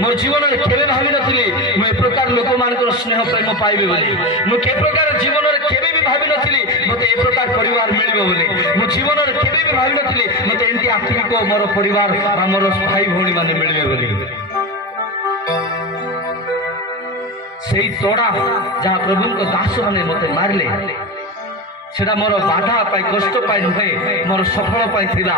मोर जीवन में केवे भावी नथिली मु ए प्रकार लोक मानकर स्नेह प्रेम पाइबे बोली मु के प्रकार जीवन में केवे भी भावी नथिली मते ए प्रकार परिवार मिलिबो बोली मु जीवन में केवे भी भावी नथिली मते एंती आत्मिक मोर परिवार आ मोर भाई भौणी माने मिलिबे बोली सेई तोड़ा जहाँ प्रभु को दास माने मते मारले सेटा मोर बाधा पाई कष्ट पाई नुहे मोर सफल पाई थिला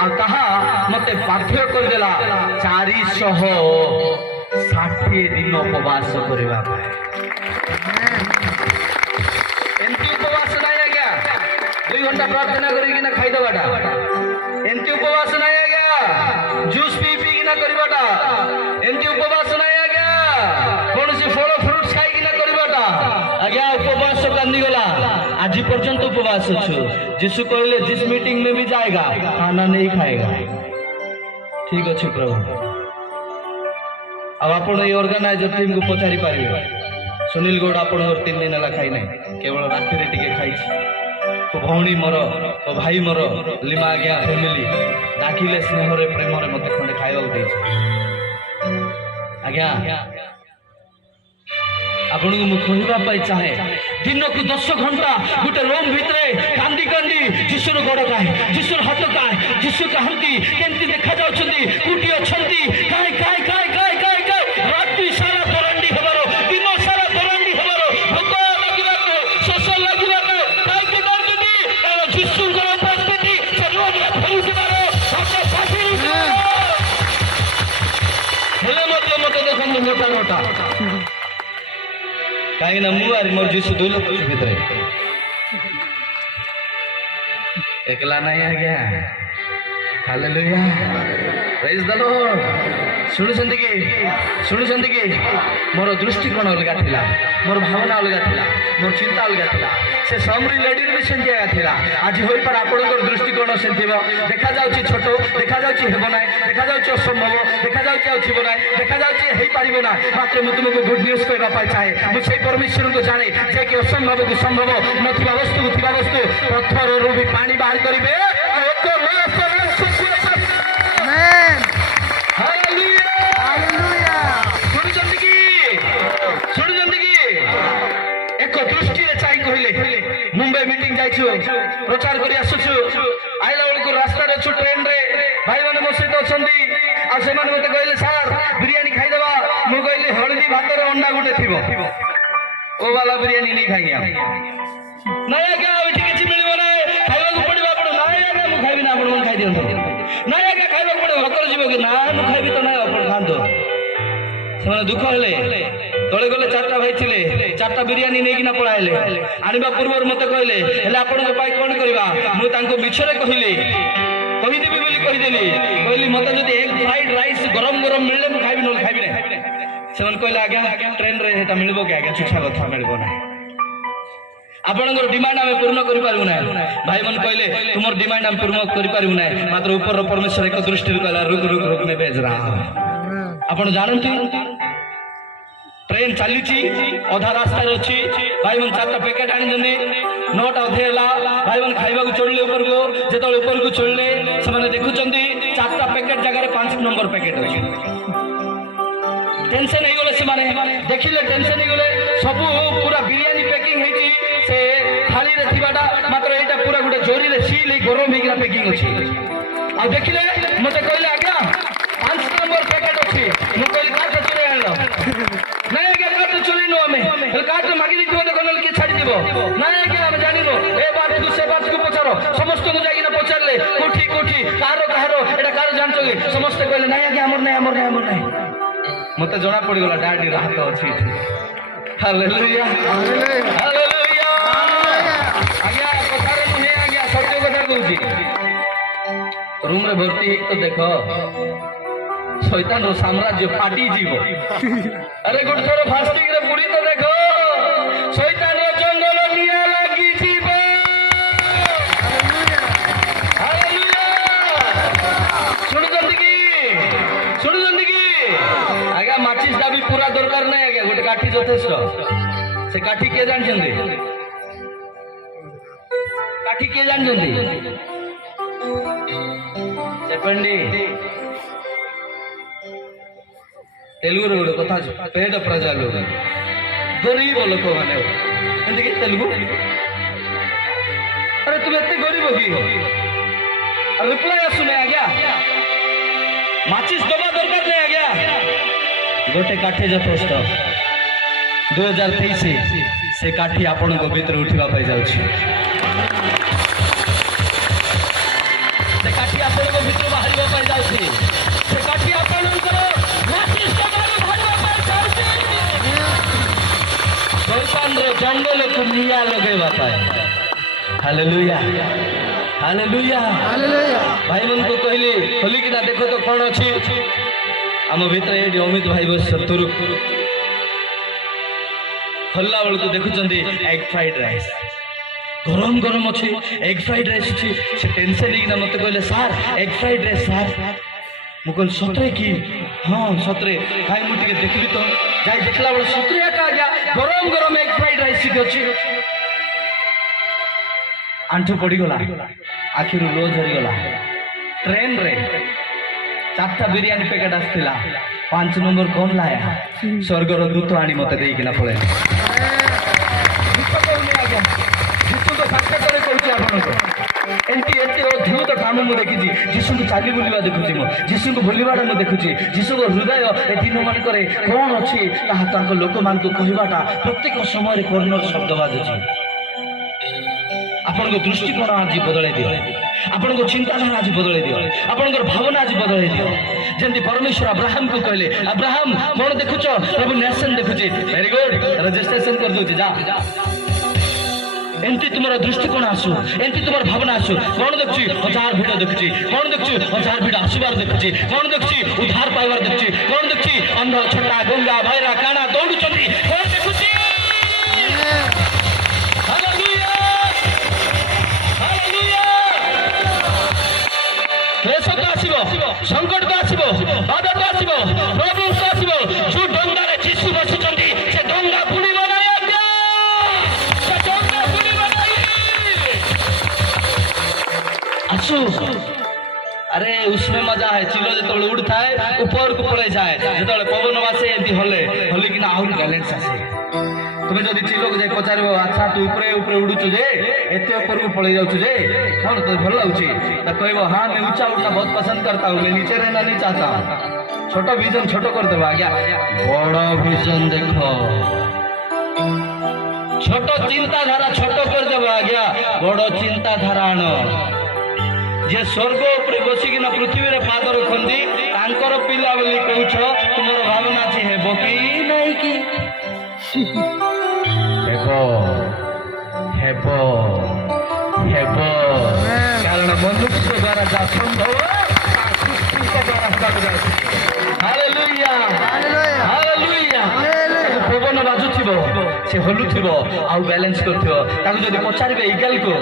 आ ताहा मते बाध्य कर देला 460 दिन उपवास करबा एंती उपवास नहीं आज्ञा 2 घंटा प्रार्थना करी ना खाई दबाटा एंती उपवास नहीं आज्ञा जूस पी पी किना करबाटा एंती उपवास नहीं आज्ञा कौन सी फल फ्रूट्स खाई किना करबाटा आज्ञा उपवास कांदी गला आज पर्यंत उपवास अच्छु जिसु कहले जिस मीटिंग में भी जाएगा खाना नहीं खाएगा ठीक अच्छे प्रभु अब आप ऑर्गेनाइजर टीम को पचारि पारे सुनील गौड़ आप 3 दिन है खाई ना केवल राति टिके खाई तो भौणी मोर तो भाई मोर लिमा आज्ञा फैमिली डाकिले स्नेह प्रेम मत खंडे खाइबा दे आज्ञा आपन को कहवाई चाहे दिन को 10 घंटा गोटे रूम भितर कांदी कांदी जीशुर गोड़ काहे जीशुर हाथ काहे जीशु कहती केमती देखा जाउछंती कुटी अछंती काहे काहे काहे काहे काहे काहे राति सारा दरंडी हेबारो दिन सारा दरंडी हेबारो भोक लागिला को शोष लागिला को काहे के करछंती जीशु को उपस्थिति से रोग फेरि दिबारो सबसे फासी हेले मते देखन मोटा मोटा कहीं ना मुँह मोर जीशु 2 लोग भीतर एकला नहीं आ गया हालेलुया प्रेज द लॉर्ड शुणुछंती कि मोर दृष्टिकोण अलग थिला मोर भावना अलग थिला मोर चिंता अलग थिला से समरी लेडी भी सेंती थिला आज होई पर आपनकर दृष्टिकोण सेंतीबो देखा जाउची छोट देखा जाउची हेबो नाय देखा जाउची असंभव देखा जाउची आउची नाय देखा जाउची हेई पारिबो ना मात्र मु तुमको गुड न्यूज कहबा पाई चाहे मु सेई परमेश्वर को जाने जे कि असंभव को संभव नथिबा वस्तु को थिबा वस्तु पत्थर रो भी पानी बाहर करिवे एक आमेन हालेलुया हालेलुया सुन जंदी एक दृष्टि रे चाहि कहले मुंबई मीटिंग जाइछु प्रचार करी आसुछु आइला बेल को रास्ता रे छु ट्रेन रे भाई माने मो सहित अछंती आ से माने मते कहले सर बिरयानी खाई देबा मु कहले हळदी भात रे अंडा गुटे थिबो ओ वाला बिरयानी नहीं खाइया नया क्या एठी किछि मिलबो ना खाइबा को पड़िबा आपण ना मु खाइबी ना आपण मन खाइ दियंतो नया क्या खाइबा को पड़िबो हकर जीवो कि ना मु खाइबी तो ना आपण खांतो से दुख हेले तले गले 4टा भाई थिले 4टा बिरयानी नहीं किना पळाइले आनिबा पूर्वर मते कहले हेले आपण को पाई कोन करबा मु तांको मिछरे कहिले कहि देबी बोली कहि देली कहली मते जदी एक फ्राइड राइस गरम गरम मिलले मु खाइबी न खाइबी नै सेवन कहले आज्ञा ट्रेन रे हेता मिलबो के आज्ञा छुछा कथा मिलबो नै आपनकर डिमांड आमे पूर्ण करि पारु नै भाई मन कहले तुमर डिमांड हम पूर्ण करि पारु नै मात्र ऊपर परमेश्वर एक दृष्टि कहला रुक रुक रुक में भेज रहा हूं आपण जानंती ट्रेन चली अधा रास्ता अच्छी भाई मन 4टा पैकेट आनी 9टा अधे भाई मन खाइबा को चढ़ले ऊपर को जो ऊपर को चढ़ले से देखुं 4टा पैकेट जगह 5 नंबर पैकेट अच्छे टेंशन हो गले से देखिले टेंशन हो गले सब पूरा बिरयानी पैकिंग होती से थाली रे थिबाटा मात्र एटा पूरा गोटे जोरी रे सील गरम होइरा पैकिंग अच्छी आ देखिले मते कहले आज्ञा 5 नंबर पैकेट अच्छी मु कहली काट चले आलो नहीं क्या काट चली नो हमें काट मागी दिखो देखो नल के छाड़ी दिबो नहीं क्या हम जानि नो ए बात को से बात को पचारो समस्त को जाई ना पचारले कोठी कोठी कारो एटा कार जानचो कि समस्त कहले नहीं क्या हमर नहीं मते जणा पड़ी गला डाडी राहत अछि हालेलुया हालेलुया आज्ञा कथारे नुहे आज्ञा सत्य कथा कहूची रूम रे भर्ती तो देखो शैतान रो साम्राज्य फाटी जीवो अरे गुड थोरो फास्टिंग रे पुरी तो देखो शैतान रो जंगल निया लागी जीवो हालेलुया सुन जिंदगी आज्ञा माचिस दा भी पूरा दरकार नहीं आज्ञा गोटे काठी यथेष्ट से काठी के जानछंती काठी के जानछंती सेपंडी तेलुगु गोटे कथा पेद प्रजा लोग गरीब लोक मैंने एमती तेलुगु अरे तुम एत गरीब कि रिप्लाई आसुना आज्ञा माचिस दबा दरकार नहीं आज्ञा गोटे काठी यथेष्ट 2023 से काठी आपण भीतर उठा जाऊँगी से काठी आपण भीतर बाहर जाऊँगी से काठी आपणकर जंगल को निया लगेगा हालेलुया हालेलुया हालेलुया भाई मन को कहली खोली कि ना देखो तो कौन अच्छी आम भीतर ये अमित भाई बस तुरु खोलला बेल को देखुं एग फ्राइड राइस गरम गरम अच्छे एग फ्राइड राइस अच्छी से टेंशन लेकिन मत कहले सार एग फ्राइड राइस सार मु कहल सतरे कि हाँ सतरे भाई मुझे देखी तो जाए देखला बेल सतरे एका गया गरम गरम एग फ्राइड राइस अच्छी आंठू पड़गला आखिर लो झरीगला ट्रेन रे 4टा बिरियानी पैकेट आसला 5 नंबर कौन लाया स्वर्गर दूत आनी मत देना पड़े एमती अद्भुत काम मुझे देखी जीशु को चाली बुलवा देखुची जीशु को बुलवा मुझे देखुची जीशु को हृदय ए दिन मानक कौन अच्छी लोक मान कहवाटा प्रत्येक समय कर्णर शब्द बाजुची आपण दृष्टिकोण आज बदल दियो आपण चिंताधारा आज बदल दियो आपण भावना आज बदल दियो जमी परमेश्वर अब्राहम को कहले अब्राहम कौन देखुच प्रभु नेशन देखुची वेरी गुड रजिस्ट्रेशन कर दूची जा एमती तुम दृष्टिकोण आसू एमती तुम भावना आसू कौन देखुची 1000 भिड़ देखुची कौन देखुची 1000 भिड़ आसबार देखुची कौन देखुची उद्धार पाइबार देखुची कौन देखुची अंध छोटा गंगा भैरा काना दौड़ुचंती कौन देखुची संकट तो आसो बाधा तो आसो प्रभु तो आसो जो डंगार जीशु बसुंट से डंगा बुड़ी आसू अरे उसमें मजा है चिलो जो उड़ता है ऊपर को पड़े जाए जो पवन आसे हले हल कि आहरी बैलेंस आसे तुम्हें जब चिलो को जाए पचार अच्छा तू ऊपर ऊपर उड़ुचु जे एत ऊपर को पड़े जाऊँ जे कौन तो भल लगे कह हाँ मैं ऊंचा उड़ना बहुत पसंद करता हूँ मैं नीचे रहना नहीं चाहता हूँ छोटा विजन छोटो कर देव आज्ञा बड़ा विजन देखो छोटो चिंताधारा छोटो कर देव आज्ञा बड़ चिंताधारा आण जे स्वर्ग उपर बसिकिना पृथ्वी रे पाद रखती तांकर पिला बोली कहूछ तुम भावना सी हेब कि नहीं कि हेब हेब कारण मनुष्य द्वारा जा संभव हालेलुया हालेलुया पवन बाजुथिबो से हलुथिबो आउ बैलेंस करथिबो ताकू जदी पचारिबे इगल को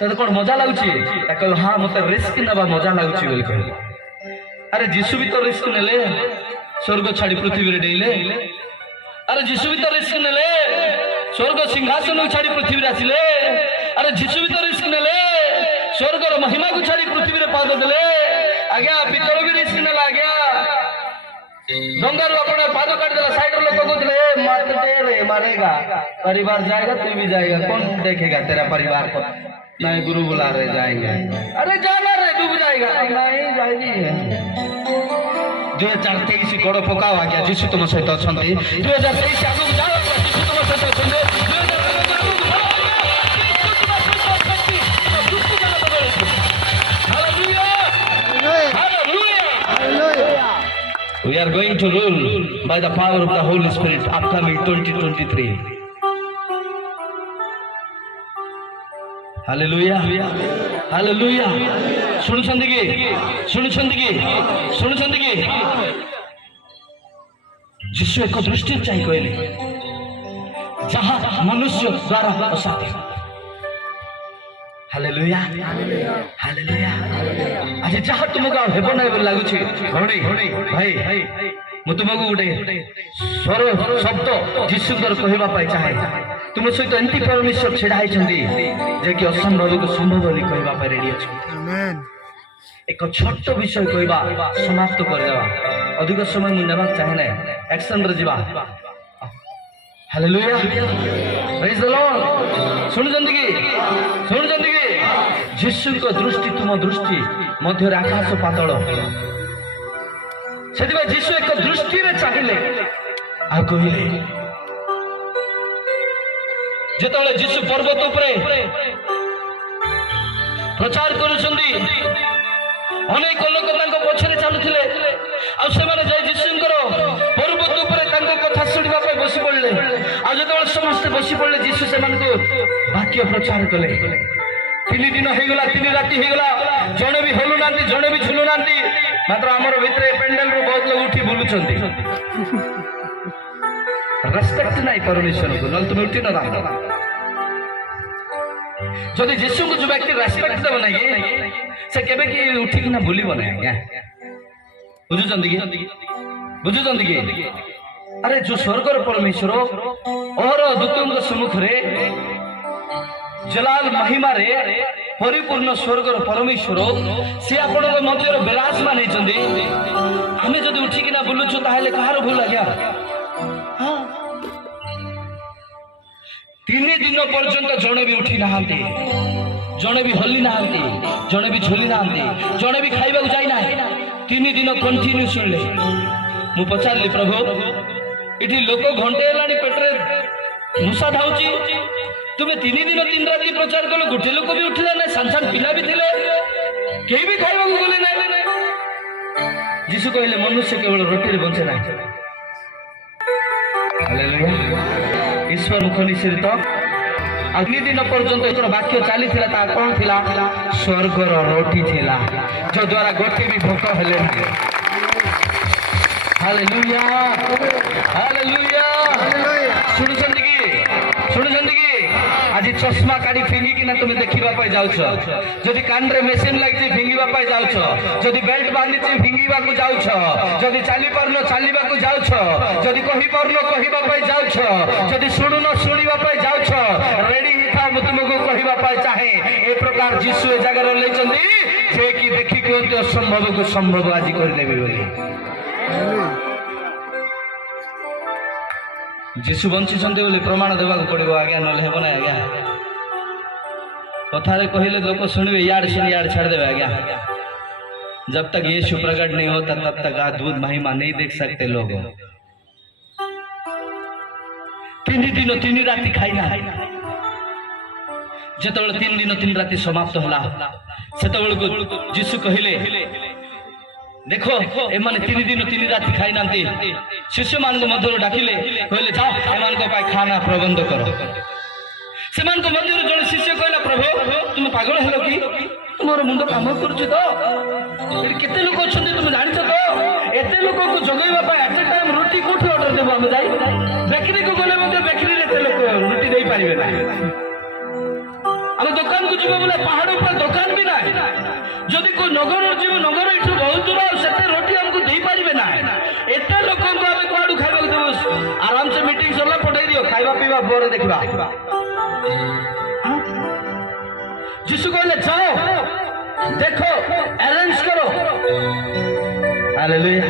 तो कौन मजा लगुची कह हाँ मत रिस्क नवा मजा लगुची बोली कह अरे जीशु भी तो रिस्क नेले स्वर्ग छाड़ी पृथ्वी रे डेले अरे जीशु भी तो रिस्क नेले स्वर्ग सिंहासन छाड़ी पृथ्वी रे आसिले अरे जीशु भी तो रिस्क नेले स्वर्गर महिमा को छाड़ी पृथ्वी रे पाद देले आज्ञा पितल भी रिस्क नेला आज्ञा डंगार अपने पाद काट देला साइड रे लोग कहते मारते रे मारेगा परिवार जाएगा तू भी जाएगा कौन देखेगा तेरा परिवार को नहीं गुरु बुला रहे जाएंगे अरे जाना रे डूब जाएगा नहीं जाएगी 2023 गोड़ पकाओ आज्ञा जीशु तुम सहित अच्छा 2023 आगु जाओ जीशु तुम सहित अच्छा We are going to rule by the power of the Holy Spirit upcoming 2023. Hallelujah hallelujah सुनुछंती कि जीशु एक दृष्टि चाहिए कहले जहाँ मनुष्य द्वारा असाध्य हालेलुया हालेलुया आज जहाँ तुमको हेब ना लगुच भौणी भाई मु तुमको गोटे स्वर शब्द जीशुकर कहवाई चाहे तुम सहित एमती परमेश्वर छेड़ा जे कि असंभव को संभव कहवाई रेडी अच्छा एक छोट विषय कहवा समाप्त करदेवा अधिक समय मुझे नेबाक चाहे ना एक्शन रे जीवा हालेलुया प्रेज द लॉर्ड सुनुचंती कि जीशु को दृष्टि तुम दृष्टि मध्य आकाश पातल से जीशु एक दृष्टि में चाहिए आ कहले जेतबेले जीशु पर्वत उपरे प्रचार करुछंदी अनेक लोक तांको पछरे चालुथिले आ सेमाने जय जीशुंकर पर्वत उपरे तांको कथा सुनिबा पे बसी पड़ले आ जेतबेले समस्त बसी पड़ले जीशु सेमानको वाक्य प्रचार कले 3 दिन हेगला 3 राति हेगला जणे भी हलु नांती जणे भी झुलु नांती मात्र हमर भितरे पेंडल रो बहुत लोग उठी बुलुछंती रेस्पेक्ट नहीं परमेश्वर को नल तुम उठी न रहा जदि जीशु को जो व्यक्ति रेस्पेक्ट देव नहीं से केबे कि उठी कि ना भूलिबो नहीं आज्ञा बुझुचंदी कि अरे जो स्वर्गर परमेश्वर और दूतों सम्मुख रे जलाल महिमा रे परिपूर्ण स्वर्गर परमेश्वर से आपण मध्य विराजमान होइचंदी आमे जदि उठी कि ना बुलुछु ताहेले कहार भूल आज्ञा हाँ 3 दिन पर्यंत जड़े भी उठी ना जड़े भी हल्ली ना जड़े भी झुली ना जड़े भी खाइबा जाई ना 3 दिन कंटिन्यू सुनले मु पचारली प्रभु इठी लोक घंटे हेलानी पेटरे मूसा धाउची तुमे 3 दिन 3 राति प्रचार कलो गोटे लोक भी उठिला ना सान पिला भी थिले केही भी खाइबा गले ना जीशु कहले मनुष्य केवल रोटी रे बंचे ना हालेलुया ईश्वर मुख निश्चित अग्नि दिन पर्यंत एक वाक्य चली कौन थिला स्वर्गर रोटी थिला जो द्वारा गोटे भी भोक हेले हालेलुया हालेलुया सुनुचंदी कि आज चश्मा काढ़ी फिंगिकिना तुम देखा जाऊछ जदि कान रे मेसीन लगी फिंगिबा जाऊछ जदि बेल्ट बांधी फिंगिबा जाऊछ जदि चली पारन चलवा जाऊछ जदि कहि पारन कहबा जाऊछ जदि शुणुन शुणिबा जाऊछ रेडी था तुमको कहबा चाहे ए प्रकार जीशु ए जगह लेचंदी जे कि देखि कहते असंभव को संभव आज कर देबे बोली जीशु बंची बोली प्रमाण देवा पड़ो आज्ञा ना हेब ना आज्ञा कथारे कहले लोग शुणवे यार सुन यार छाड़ देवे आज्ञा जब तक यीशु प्रकट नहीं होता तब तक अद्भुत महिमा नहीं देख सकते लोग 3 दिन 3 राति खाइना जेतबेले 3 दिन 3 राति समाप्त होला सेतबेले जीशु कहले देखो एमाने 3 दिन 3 राति खाई नांती शिष्य मान मध्य डाकिले कहले जाओ एमान को पाई खाना प्रबंध करो सेमान को मध्य जने शिष्य कहला प्रभु तुम पागल हेलो कि तुमर मुंड काम करछ तो एडी केते लोक अछंती तुम जानि छ तो एते लोक को जगैबा पाई एट टाइम रोटी कोठी ऑर्डर देबो हम जाई बेकरी को गले मते बेकरी रे एते लोक रोटी देई पारिबे ना हम दुकान को जीव बोले पहाड़ ऊपर दुकान भी ना जदि कोई नगर जीव नगर इठु बहुत दूर सेते रोटी हमको देई पारिबे ना एते लोक को हम कोडू खाइबा देबो आराम से मीटिंग सरला पठाई दियो खाइबा पीबा बोरे देखबा जीशु कहले जाओ देखो अरेंज करो हालेलुया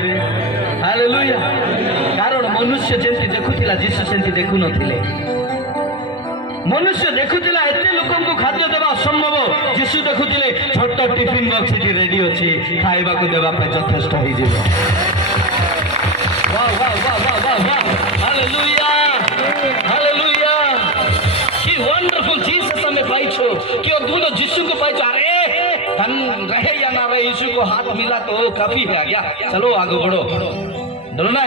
हालेलुया कारण मनुष्य जेंति देखुथिला जीशु सेंति देखु नथिले मनुष्य देखुथिला एते लोकन को खाद्य देबा असंभव जीशु देखुथिले छोट टिफिन बॉक्स इति रेडी अछि खाइबा को देबा पे यथेष्ट होई जेबो वाह वाह वाह वाह वाह वाह हालेलुया हालेलुया कि वंडरफुल जीसस हमें पाइछो कि अद्भुत जीशु को पाइछो अरे धन रहे या ना रहे यीशु को हाथ मिला तो काफी है क्या चलो आगे बढ़ो डरो ना।